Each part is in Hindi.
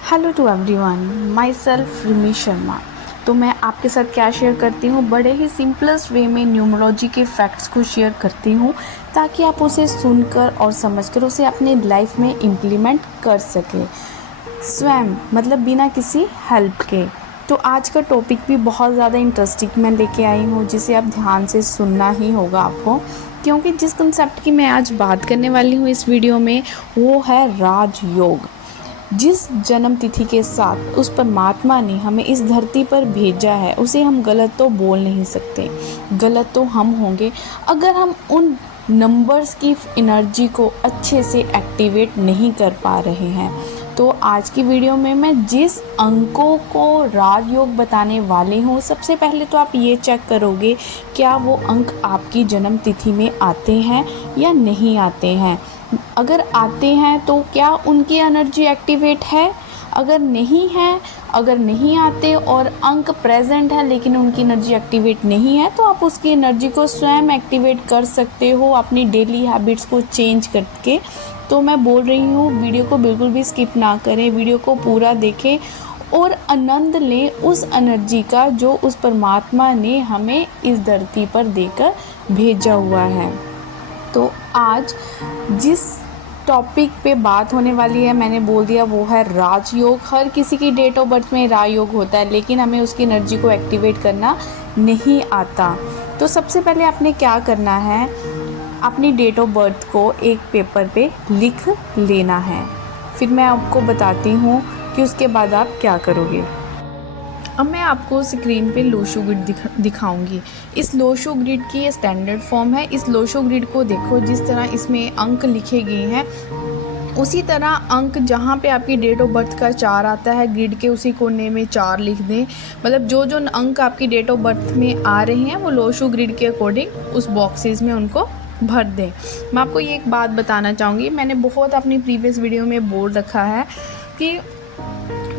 Hello to everyone, myself Rimi Sharma. तो मैं आपके साथ क्या शेयर करती हूँ, बड़े ही सिंपलेस्ट वे में न्यूमरोलॉजी के फैक्ट्स को शेयर करती हूँ ताकि आप उसे सुनकर और समझकर उसे अपने लाइफ में इम्प्लीमेंट कर सकें स्वयं, मतलब बिना किसी हेल्प के। तो आज का टॉपिक भी बहुत ज़्यादा इंटरेस्टिंग मैं लेके आई हूँ, जिसे आप ध्यान से सुनना ही होगा आपको, क्योंकि जिस कंसेप्ट की मैं आज बात करने वाली हूँ इस वीडियो में वो है राजयोग। जिस जन्म तिथि के साथ उस परमात्मा ने हमें इस धरती पर भेजा है उसे हम गलत तो बोल नहीं सकते। गलत तो हम होंगे अगर हम उन नंबर्स की एनर्जी को अच्छे से एक्टिवेट नहीं कर पा रहे हैं। तो आज की वीडियो में मैं जिस अंकों को राजयोग बताने वाली हूँ, सबसे पहले तो आप ये चेक करोगे क्या वो अंक आपकी जन्म तिथि में आते हैं या नहीं आते हैं। अगर आते हैं तो क्या उनकी एनर्जी एक्टिवेट है, अगर नहीं है, अगर नहीं आते और अंक प्रेजेंट है लेकिन उनकी एनर्जी एक्टिवेट नहीं है, तो आप उसकी एनर्जी को स्वयं एक्टिवेट कर सकते हो अपनी डेली हैबिट्स को चेंज करके। तो मैं बोल रही हूँ वीडियो को बिल्कुल भी स्किप ना करें, वीडियो को पूरा देखें और आनंद लें उस एनर्जी का जो उस परमात्मा ने हमें इस धरती पर देकर भेजा हुआ है। तो आज जिस टॉपिक पे बात होने वाली है, मैंने बोल दिया, वो है राजयोग। हर किसी की डेट ऑफ बर्थ में राजयोग होता है लेकिन हमें उसकी एनर्जी को एक्टिवेट करना नहीं आता। तो सबसे पहले आपने क्या करना है, अपनी डेट ऑफ बर्थ को एक पेपर पे लिख लेना है। फिर मैं आपको बताती हूँ कि उसके बाद आप क्या करोगे। अब मैं आपको स्क्रीन पे लोशो ग्रिड दिखाऊंगी। इस लोशो ग्रिड की ये स्टैंडर्ड फॉर्म है। इस लोशो ग्रिड को देखो, जिस तरह इसमें अंक लिखे गए हैं उसी तरह अंक जहाँ पे आपकी डेट ऑफ बर्थ का 4 आता है, ग्रिड के उसी कोने में 4 लिख दें। मतलब जो जो अंक आपकी डेट ऑफ बर्थ में आ रहे हैं वो लोशो ग्रिड के अकॉर्डिंग उस बॉक्सेस में उनको भर दें। मैं आपको ये एक बात बताना चाहूँगी, मैंने बहुत अपनी प्रीवियस वीडियो में बोल रखा है कि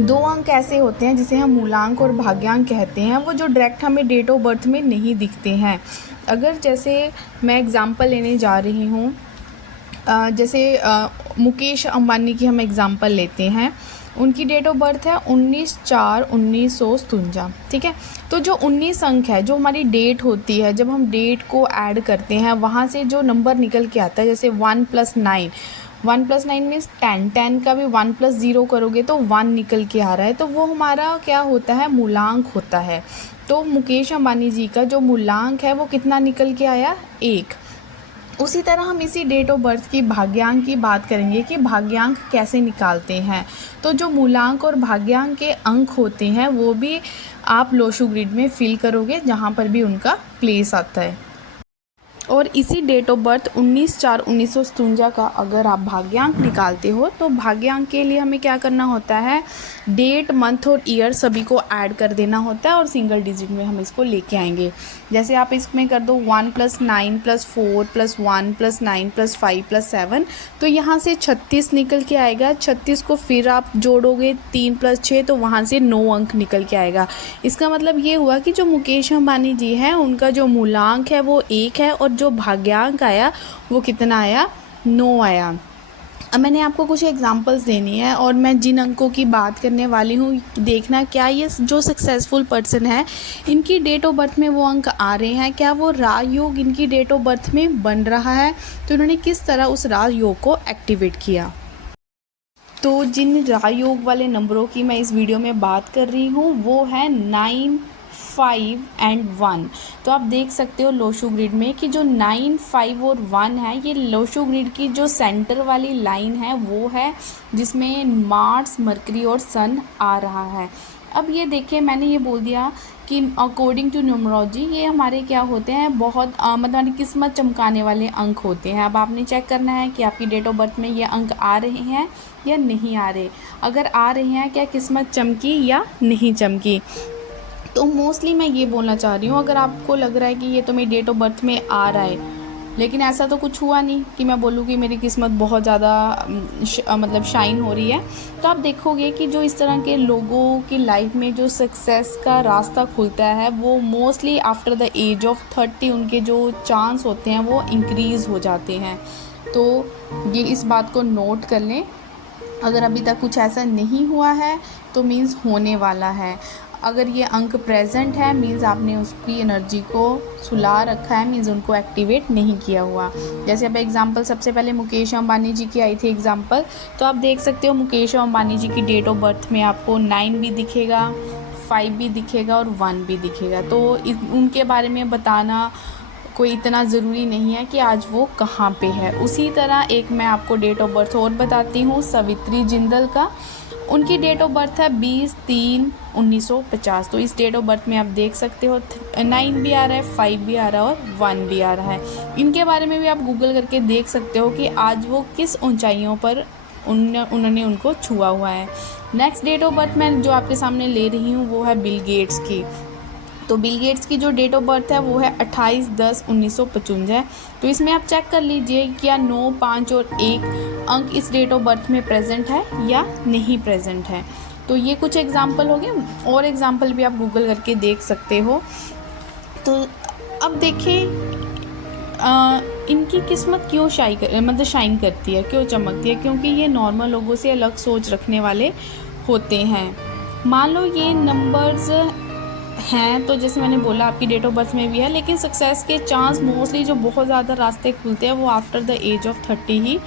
2 अंक ऐसे होते हैं जिसे हम मूलांक और भाग्यांक कहते हैं, वो जो डायरेक्ट हमें डेट ऑफ बर्थ में नहीं दिखते हैं। अगर जैसे मैं एग्ज़ाम्पल लेने जा रही हूँ, जैसे मुकेश अंबानी की हम एग्ज़ाम्पल लेते हैं। उनकी डेट ऑफ बर्थ है 19/4/1957, ठीक है। तो जो 19 अंक है, जो हमारी डेट होती है, जब हम डेट को ऐड करते हैं वहाँ से जो नंबर निकल के आता है, जैसे 1+9, 1+9 मीन्स 10, 10 का भी 1+0 करोगे तो 1 निकल के आ रहा है, तो वो हमारा क्या होता है, मूलांक होता है। तो मुकेश अंबानी जी का जो मूलांक है वो कितना निकल के आया, 1। उसी तरह हम इसी डेट ऑफ बर्थ की भाग्यांक की बात करेंगे कि भाग्यांक कैसे निकालते हैं। तो जो मूलांक और भाग्यांक के अंक होते हैं वो भी आप लोशो ग्रिड में फिल करोगे जहाँ पर भी उनका प्लेस आता है। और इसी डेट ऑफ बर्थ 19/4/1957 का अगर आप भाग्यांक निकालते हो तो भाग्यांक के लिए हमें क्या करना होता है, डेट, मंथ और ईयर सभी को ऐड कर देना होता है और सिंगल डिजिट में हम इसको लेके आएंगे। जैसे आप इसमें कर दो 1+9+4+1+9+5+7, तो यहाँ से 36 निकल के आएगा। 36 को फिर आप जोड़ोगे 3+6, तो वहाँ से 9 अंक निकल के आएगा। इसका मतलब ये हुआ कि जो मुकेश अंबानी जी हैं उनका जो मूलांक है वो 1 है और जो भाग्यांक आया वो कितना आया, 9 आया। अब मैंने आपको कुछ एग्जांपल्स देनी है और मैं जिन अंकों की बात करने वाली हूँ, देखना क्या ये जो सक्सेसफुल पर्सन है इनकी डेट ऑफ बर्थ में वो अंक आ रहे हैं, क्या वो राजयोग इनकी डेट ऑफ बर्थ में बन रहा है, तो इन्होंने किस तरह उस राजयोग को एक्टिवेट किया। तो जिन राजयोग वाले नंबरों की मैं इस वीडियो में बात कर रही हूँ वो है 9, 5 एंड 1। तो आप देख सकते हो लोशो ग्रिड में कि जो 9, 5 और 1 है, ये लोशो ग्रिड की जो सेंटर वाली लाइन है वो है जिसमें मार्स, मरकरी और सन आ रहा है। अब ये देखिए, मैंने ये बोल दिया कि अकॉर्डिंग टू न्यूमरोलॉजी ये हमारे क्या होते हैं, बहुत मतलब किस्मत चमकाने वाले अंक होते हैं। अब आपने चेक करना है कि आपकी डेट ऑफ बर्थ में ये अंक आ रहे हैं या नहीं आ रहे। अगर आ रहे हैं, क्या किस्मत चमकी या नहीं चमकी। तो मोस्टली मैं ये बोलना चाह रही हूँ, अगर आपको लग रहा है कि ये तो मेरी डेट ऑफ बर्थ में आ रहा है लेकिन ऐसा तो कुछ हुआ नहीं कि मैं बोलूँ कि मेरी किस्मत बहुत ज़्यादा मतलब शाइन हो रही है, तो आप देखोगे कि जो इस तरह के लोगों की लाइफ में जो सक्सेस का रास्ता खुलता है वो mostly after the age of 30 उनके जो चांस होते हैं वो इंक्रीज़ हो जाते हैं। तो ये इस बात को नोट कर लें। अगर अभी तक कुछ ऐसा नहीं हुआ है तो मीन्स होने वाला है। अगर ये अंक प्रेजेंट है मीन्स आपने उसकी एनर्जी को सुला रखा है, मीन्स उनको एक्टिवेट नहीं किया हुआ। जैसे अब एग्जांपल सबसे पहले मुकेश अंबानी जी की आई थी एग्जांपल, तो आप देख सकते हो मुकेश अंबानी जी की डेट ऑफ बर्थ में आपको 9 भी दिखेगा, 5 भी दिखेगा और 1 भी दिखेगा। तो उनके बारे में बताना कोई इतना ज़रूरी नहीं है कि आज वो कहाँ पे है। उसी तरह एक मैं आपको डेट ऑफ बर्थ और बताती हूँ सवित्री जिंदल का। उनकी डेट ऑफ बर्थ है 20/3/1950। तो इस डेट ऑफ बर्थ में आप देख सकते हो 9 भी आ रहा है, 5 भी आ रहा है और 1 भी आ रहा है। इनके बारे में भी आप गूगल करके देख सकते हो कि आज वो किस ऊंचाइयों पर उन्होंने उनको छुआ हुआ है। नेक्स्ट डेट ऑफ बर्थ मैं जो आपके सामने ले रही हूँ वो है बिल गेट्स की। तो बिल गेट्स की जो डेट ऑफ बर्थ है वो है 28/10/1955 है। तो इसमें आप चेक कर लीजिए क्या 9, 5 और 1 अंक इस डेट ऑफ बर्थ में प्रेजेंट है या नहीं प्रेजेंट है। तो ये कुछ एग्जाम्पल हो गए, और एग्जाम्पल भी आप गूगल करके देख सकते हो। तो अब देखें इनकी किस्मत क्यों शाइन करती है, क्यों चमकती है, क्योंकि ये नॉर्मल लोगों से अलग सोच रखने वाले होते हैं। मान लो ये नंबर्स हैं, तो जैसे मैंने बोला आपकी डेट ऑफ बर्थ में भी है, लेकिन सक्सेस के चांस मोस्टली जो बहुत ज़्यादा रास्ते खुलते हैं वो आफ्टर द एज ऑफ 30 ही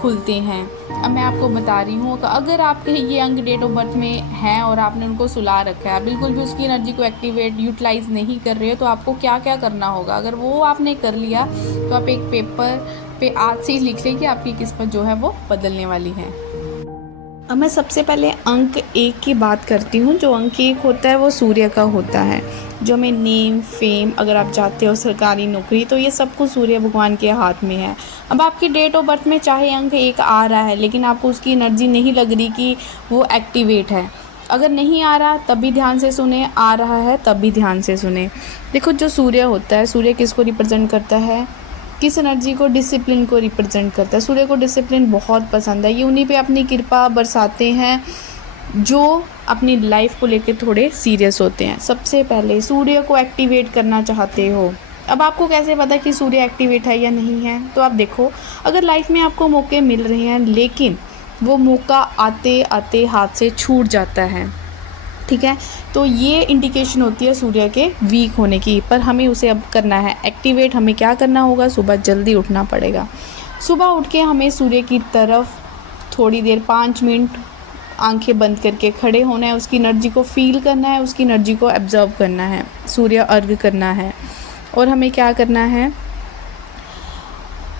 खुलते हैं। अब मैं आपको बता रही हूँ अगर आपके ये अंक डेट ऑफ बर्थ में हैं और आपने उनको सुला रखा है, बिल्कुल भी उसकी एनर्जी को एक्टिवेट यूटिलाइज नहीं कर रहे हो, तो आपको क्या क्या करना होगा। अगर वो आपने कर लिया तो आप एक पेपर पे आज से ही लिख लें कि आपकी किस्मत जो है वो बदलने वाली है। अब मैं सबसे पहले अंक 1 की बात करती हूँ। जो अंक 1 होता है वो सूर्य का होता है, जो हमें नेम फेम, अगर आप चाहते हो सरकारी नौकरी, तो ये सब कुछ सूर्य भगवान के हाथ में है। अब आपकी डेट ऑफ बर्थ में चाहे अंक 1 आ रहा है लेकिन आपको उसकी एनर्जी नहीं लग रही कि वो एक्टिवेट है। अगर नहीं आ रहा तब भी ध्यान से सुने, आ रहा है तब भी ध्यान से सुने। देखो जो सूर्य होता है, सूर्य किसको रिप्रेजेंट करता है, किस एनर्जी को, डिसिप्लिन को रिप्रेजेंट करता है। सूर्य को डिसिप्लिन बहुत पसंद है, ये उन्हीं पे अपनी कृपा बरसाते हैं जो अपनी लाइफ को लेकर थोड़े सीरियस होते हैं। सबसे पहले सूर्य को एक्टिवेट करना चाहते हो। अब आपको कैसे पता कि सूर्य एक्टिवेट है या नहीं है, तो आप देखो अगर लाइफ में आपको मौके मिल रहे हैं लेकिन वो मौका आते आते हाथ से छूट जाता है, ठीक है, तो ये इंडिकेशन होती है सूर्य के वीक होने की। पर हमें उसे अब करना है एक्टिवेट। हमें क्या करना होगा, सुबह जल्दी उठना पड़ेगा। सुबह उठ के हमें सूर्य की तरफ थोड़ी देर 5 मिनट आंखें बंद करके खड़े होना है, उसकी एनर्जी को फील करना है, उसकी एनर्जी को एब्जर्व करना है, सूर्य अर्घ करना है। और हमें क्या करना है,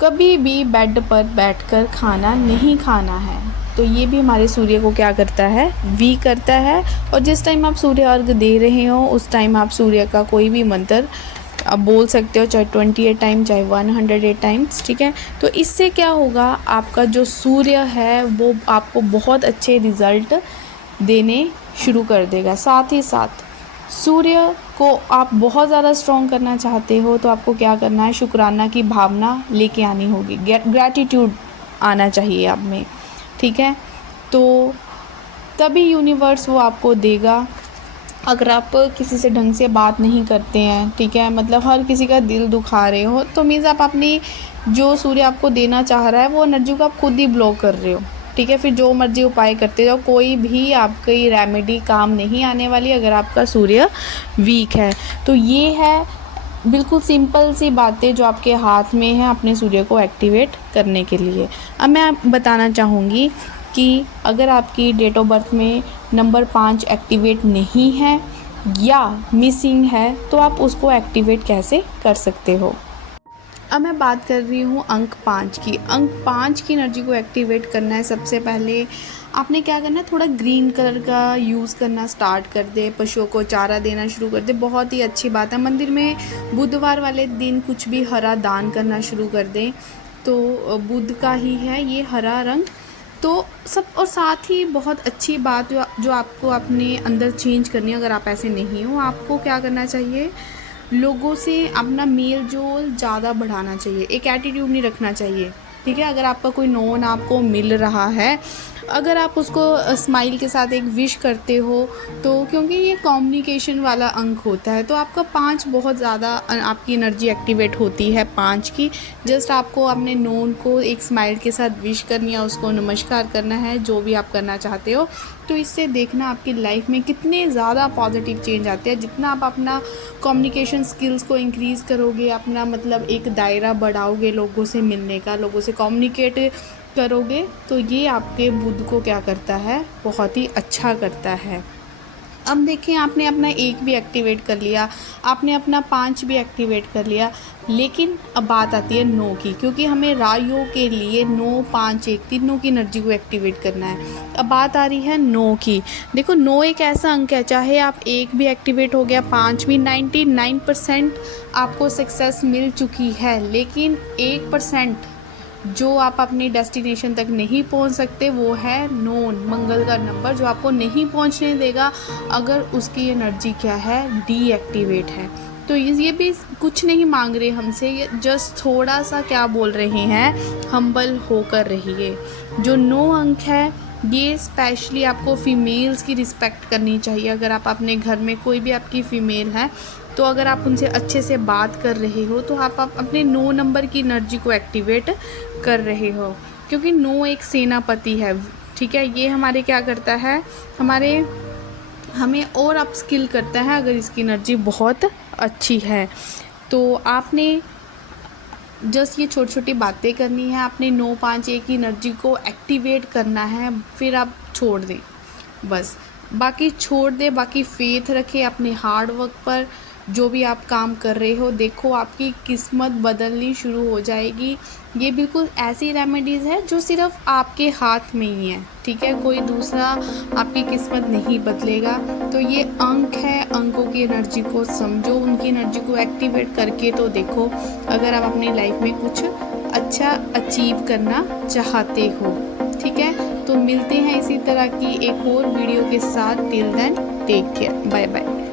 कभी भी बेड पर बैठकर खाना नहीं खाना है। तो ये भी हमारे सूर्य को क्या करता है, वीक करता है। और जिस टाइम आप सूर्य अर्घ दे रहे हो उस टाइम आप सूर्य का कोई भी मंत्र आप बोल सकते हो, चाहे 28 टाइम चाहे 108 टाइम्स, ठीक है। तो इससे क्या होगा, आपका जो सूर्य है वो आपको बहुत अच्छे रिज़ल्ट देने शुरू कर देगा। साथ ही साथ सूर्य को आप बहुत ज़्यादा स्ट्रॉन्ग करना चाहते हो तो आपको क्या करना है, शुक्राना की भावना लेके आनी होगी, ग्रैटिट्यूड आना चाहिए आप में, ठीक है। तो तभी यूनिवर्स वो आपको देगा। अगर आप किसी से ढंग से बात नहीं करते हैं, ठीक है, मतलब हर किसी का दिल दुखा रहे हो, तो मीन्स आप अपनी जो सूर्य आपको देना चाह रहा है वो एनर्जी को आप खुद ही ब्लॉक कर रहे हो, ठीक है। फिर जो मर्जी उपाय करते जाओ, कोई भी आपकी रेमेडी काम नहीं आने वाली अगर आपका सूर्य वीक है। तो ये है बिल्कुल सिंपल सी बातें जो आपके हाथ में है अपने सूर्य को एक्टिवेट करने के लिए। अब मैं बताना चाहूँगी कि अगर आपकी डेट ऑफ बर्थ में नंबर 5 एक्टिवेट नहीं है या मिसिंग है तो आप उसको एक्टिवेट कैसे कर सकते हो। अब मैं बात कर रही हूँ अंक 5 की। अंक 5 की एनर्जी को एक्टिवेट करना है, सबसे पहले आपने क्या करना है, थोड़ा ग्रीन कलर का यूज़ करना स्टार्ट कर दे, पशुओं को चारा देना शुरू कर दे, बहुत ही अच्छी बात है। मंदिर में बुधवार वाले दिन कुछ भी हरा दान करना शुरू कर दें, तो बुध का ही है ये हरा रंग, तो सब। और साथ ही बहुत अच्छी बात जो आपको अपने अंदर चेंज करनी है, अगर आप ऐसे नहीं हो, आपको क्या करना चाहिए, लोगों से अपना मेल जोल ज़्यादा बढ़ाना चाहिए, एक एटीट्यूड नहीं रखना चाहिए, ठीक है। अगर आपका कोई नोन आपको मिल रहा है अगर आप उसको स्माइल के साथ एक विश करते हो, तो क्योंकि ये कम्युनिकेशन वाला अंक होता है, तो आपका 5 बहुत ज़्यादा आपकी एनर्जी एक्टिवेट होती है 5 की। जस्ट आपको अपने नोन को एक स्माइल के साथ विश करनी है, उसको नमस्कार करना है, जो भी आप करना चाहते हो। तो इससे देखना आपकी लाइफ में कितने ज़्यादा पॉजिटिव चेंज आते हैं। जितना आप अपना कम्युनिकेशन स्किल्स को इंक्रीज़ करोगे, अपना मतलब एक दायरा बढ़ाओगे लोगों से मिलने का, लोगों से कम्युनिकेट करोगे, तो ये आपके बुद्ध को क्या करता है, बहुत ही अच्छा करता है। अब देखें, आपने अपना 1 भी एक्टिवेट कर लिया, आपने अपना 5 भी एक्टिवेट कर लिया, लेकिन अब बात आती है 9 की, क्योंकि हमें राजयोग के लिए 9, 5, 1 तीनों की एनर्जी को एक्टिवेट करना है। अब बात आ रही है 9 की। देखो 9 एक ऐसा अंक है, चाहे आप 1 भी एक्टिवेट हो गया, 5 भी, 99% आपको सक्सेस मिल चुकी है, लेकिन 1% जो आप अपनी डेस्टिनेशन तक नहीं पहुंच सकते, वो है नोन, मंगल का नंबर, जो आपको नहीं पहुंचने देगा अगर उसकी एनर्जी क्या है, डीएक्टिवेट है। तो ये भी कुछ नहीं मांग रहे हमसे, ये जस्ट थोड़ा सा क्या बोल रहे हैं, हम्बल होकर रहिए। जो 9 अंक है, ये स्पेशली आपको फ़ीमेल्स की रिस्पेक्ट करनी चाहिए। अगर आप अपने घर में कोई भी आपकी फ़ीमेल है, तो अगर आप उनसे अच्छे से बात कर रहे हो, तो आप अपने 9 नंबर की एनर्जी को एक्टिवेट कर रहे हो, क्योंकि 9 एक सेनापति है, ठीक है। ये हमारे क्या करता है, हमें और अप स्किल करता है अगर इसकी एनर्जी बहुत अच्छी है। तो आपने जस्ट ये छोटी छोटी बातें करनी है, आपने 9, 5, 1 की एनर्जी को एक्टिवेट करना है, फिर आप छोड़ दें, बस बाकी छोड़ दें। बाकी फेथ रखें अपने हार्ड वर्क पर। जो भी आप काम कर रहे हो, देखो आपकी किस्मत बदलनी शुरू हो जाएगी। ये बिल्कुल ऐसी रेमेडीज़ है जो सिर्फ आपके हाथ में ही है, ठीक है, कोई दूसरा आपकी किस्मत नहीं बदलेगा। तो ये अंक है, अंकों की एनर्जी को समझो, उनकी एनर्जी को एक्टिवेट करके तो देखो, अगर आप अपनी लाइफ में कुछ अच्छा अचीव करना चाहते हो, ठीक है। तो मिलते हैं इसी तरह की एक और वीडियो के साथ। Till then take care, bye bye.